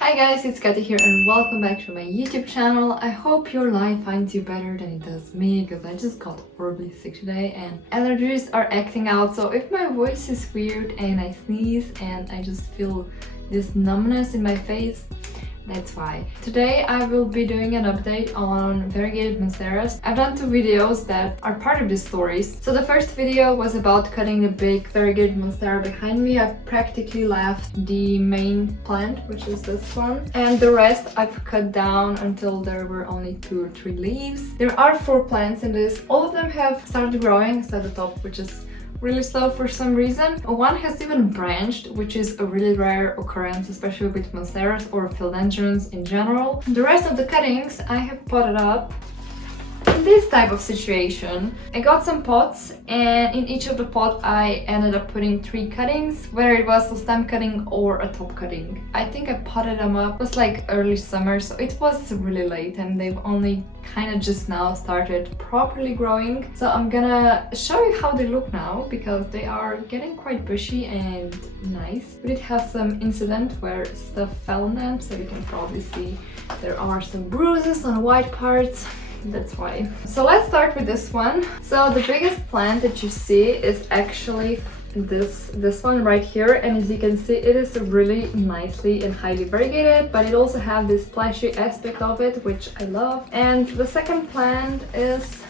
Hi guys, it's Katy here and welcome back to my YouTube channel. I hope your life finds you better than it does me, because I just got horribly sick today and allergies are acting out. So if my voice is weird and I sneeze and I just feel this numbness in my face, that's why. Today I will be doing an update on variegated monsteras. I've done two videos that are part of these stories. So the first video was about cutting the big variegated monstera behind me. I've practically left the main plant, which is this one, and the rest I've cut down until there were only 2 or 3 leaves. There are 4 plants in this. All of them have started growing except the top, which is really slow for some reason. One has even branched, which is a really rare occurrence, especially with monsteras or philodendrons in general. The rest of the cuttings I have potted up in this type of situation. I got some pots and in each of the pot I ended up putting 3 cuttings, whether it was a stem cutting or a top cutting. I think I potted them up, it was like early summer, so it was really late and they've only kind of just now started properly growing. So I'm gonna show you how they look now, because they are getting quite bushy and nice. We did have some incident where stuff fell on them, so you can probably see there are some bruises on white parts. That's why. So let's start with this one. So the biggest plant that you see is actually this one right here, and as you can see it is really nicely and highly variegated, but it also have this splashy aspect of it, which I love. And the second plant is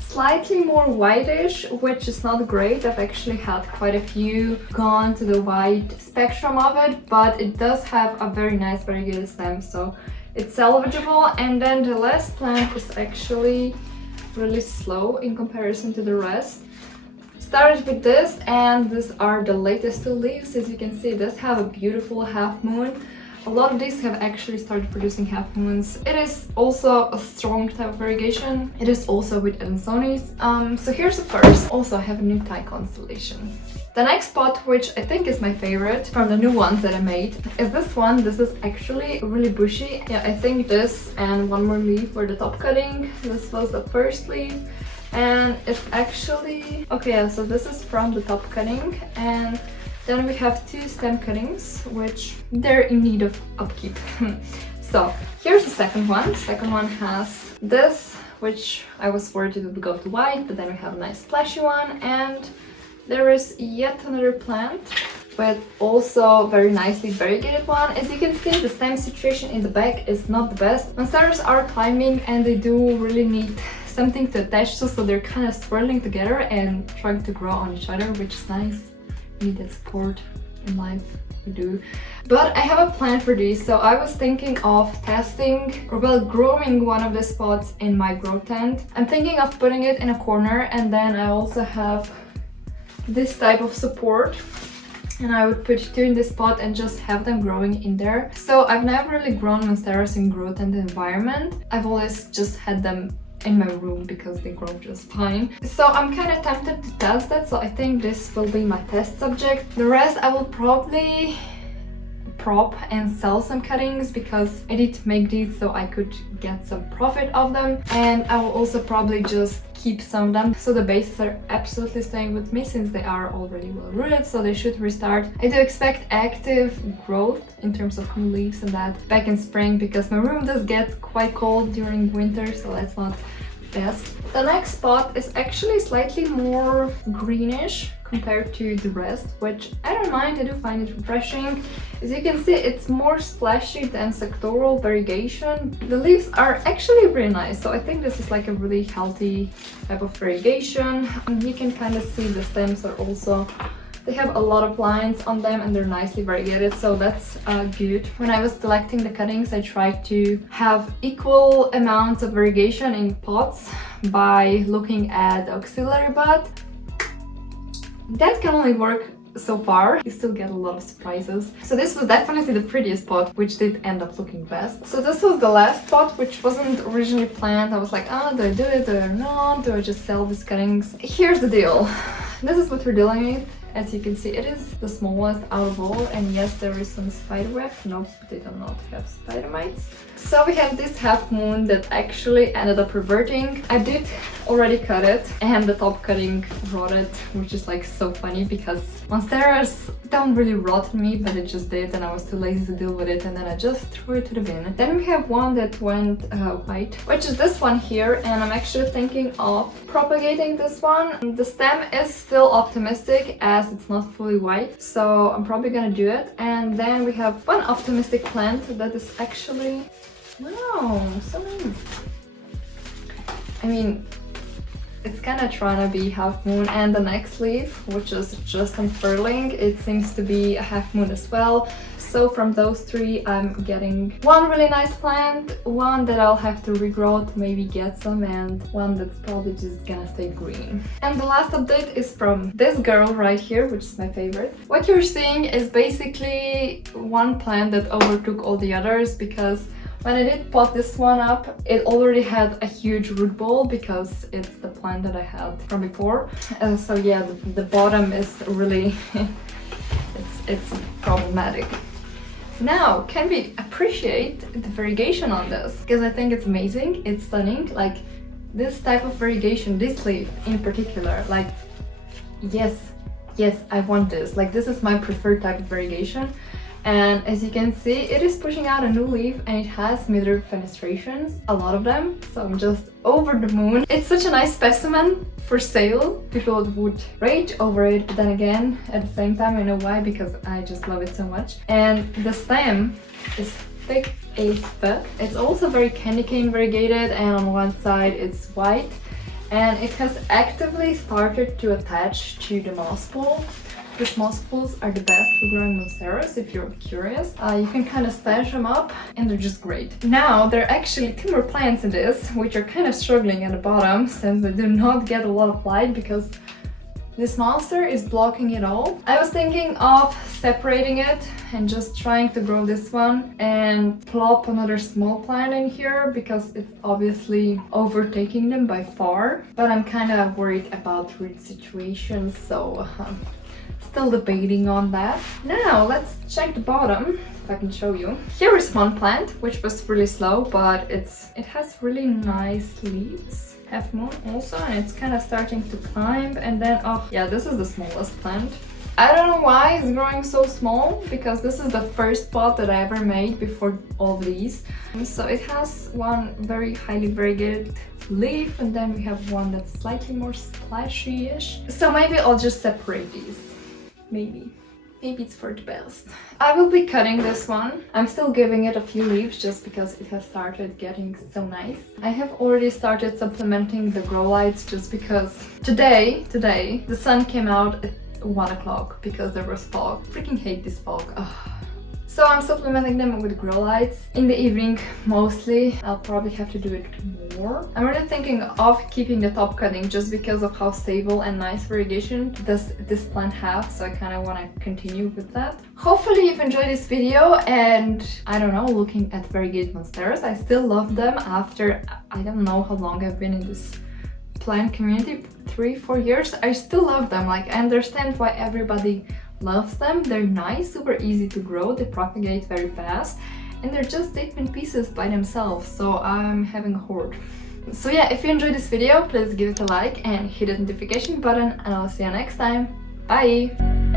slightly more whitish, which is not great. I've actually had quite a few gone to the white spectrum of it, but it does have a very nice variegated stem, so it's salvageable. And then the last plant is actually really slow in comparison to the rest. Started with this, and these are the latest 2 leaves. As you can see, it does have a beautiful half moon. A lot of these have actually started producing half moons. It is also a strong type of variegation. It is also with Ansonis. So here's the first. Also, I have a new Thai constellation. The next pot, which I think is my favorite from the new ones that I made, is this one. This is actually really bushy. Yeah, I think this and one more leaf were the top cutting. This was the first leaf. And it's actually... okay, yeah, so this is from the top cutting. And then we have 2 stem cuttings, which they're in need of upkeep. So here's the second one. The second one has this, which I was worried it would go to white, but then we have a nice splashy one. And there is yet another plant, but also very nicely variegated one. As you can see, the stem situation in the back is not the best. Monsteras are climbing and they do really need something to attach to, so they're kind of swirling together and trying to grow on each other, which is nice. We need that support in life, we do. But I have a plan for these, so I was thinking of testing, or well, growing one of the spots in my grow tent. I'm thinking of putting it in a corner, and then I also have this type of support, and I would put 2 in this pot and just have them growing in there. So I've never really grown monsteras in grow tent environment. I've always just had them in my room because they grow just fine. So I'm kind of tempted to test that, so I think this will be my test subject. The rest I will probably prop and sell some cuttings, because I did make these so I could get some profit of them, and I will also probably just keep some of them. So the bases are absolutely staying with me since they are already well rooted, so they should restart. I do expect active growth in terms of new leaves and that back in spring, because my room does get quite cold during winter, so that's not best. The next spot is actually slightly more greenish compared to the rest, which I don't mind. I do find it refreshing. As you can see, it's more splashy than sectoral variegation. The leaves are actually really nice, so I think this is like a really healthy type of variegation. And you can kind of see the stems are also, they have a lot of lines on them and they're nicely variegated, so that's good. When I was selecting the cuttings, I tried to have equal amounts of variegation in pots by looking at the auxiliary bud. That can only work so far. You still get a lot of surprises. So this was definitely the prettiest pot, which did end up looking best. So this was the last pot, which wasn't originally planned. I was like, oh, do I do it or not? Do I just sell these cuttings? Here's the deal. This is what we're dealing with. As you can see, it is the smallest out of all, and yes, there is some spider web. Nope, they do not have spider mites. So we have this half moon that actually ended up reverting. I did already cut it, and the top cutting rotted, which is like so funny because monsteras don't really rot me, but it just did, and I was too lazy to deal with it, and then I just threw it to the bin. Then we have one that went white, which is this one here, and I'm actually thinking of propagating this one. The stem is still optimistic as it's not fully white, so I'm probably gonna do it. And then we have one optimistic plant that is actually, wow, so nice. I mean, it's kind of trying to be half moon, and the next leaf, which is just unfurling, it seems to be a half moon as well. So from those three, I'm getting one really nice plant, one that I'll have to regrow to maybe get some, and one that's probably just gonna stay green. And the last update is from this girl right here, which is my favorite. What you're seeing is basically one plant that overtook all the others, because when I did pot this one up, it already had a huge root ball because it's the plant that I had from before. So yeah, the bottom is really, it's problematic. Now, can we appreciate the variegation on this? Because I think it's amazing, it's stunning. Like this type of variegation, this leaf in particular, like yes, I want this. Like this is my preferred type of variegation. And as you can see, it is pushing out a new leaf, and it has mid-rib fenestrations, a lot of them, so I'm just over the moon. It's such a nice specimen for sale. People would rage over it, but then again, at the same time, I know why, because I just love it so much. And the stem is thick as fuck. It's also very candy cane variegated, and on one side it's white, and it has actively started to attach to the moss pole. These moss pools are the best for growing monsteras, if you're curious. You can kind of stash them up, and they're just great. Now, there are actually two more plants in this, which are kind of struggling at the bottom, since they do not get a lot of light, because this monster is blocking it all. I was thinking of separating it and just trying to grow this one and plop another small plant in here, because it's obviously overtaking them by far. But I'm kind of worried about root situations, so still debating on that. Now let's check the bottom, if I can show you. Here is one plant, which was really slow, but it has really nice leaves. Half moon also, and it's kind of starting to climb. And then, oh yeah, this is the smallest plant. I don't know why it's growing so small, because this is the first pot that I ever made before all these. So it has one very highly variegated leaf, and then we have one that's slightly more splashy-ish. So maybe I'll just separate these. Maybe it's for the best. I will be cutting this one. I'm still giving it a few leaves just because it has started getting so nice. I have already started supplementing the grow lights just because today the sun came out at 1 o'clock because there was fog. Freaking hate this fog. Ugh. So I'm supplementing them with grow lights in the evening mostly. I'll probably have to do it more. I'm really thinking of keeping the top cutting just because of how stable and nice variegation does this plant have, so I kind of want to continue with that. Hopefully you've enjoyed this video, and I don't know, looking at variegated monsteras, I still love them after I don't know how long I've been in this plant community, 3-4 years. I still love them. Like, I understand why everybody loves them. They're nice, super easy to grow, they propagate very fast, and they're just statement pieces by themselves, so I'm having a hoard. So yeah, if you enjoyed this video, please give it a like and hit the notification button, and I'll see you next time. Bye!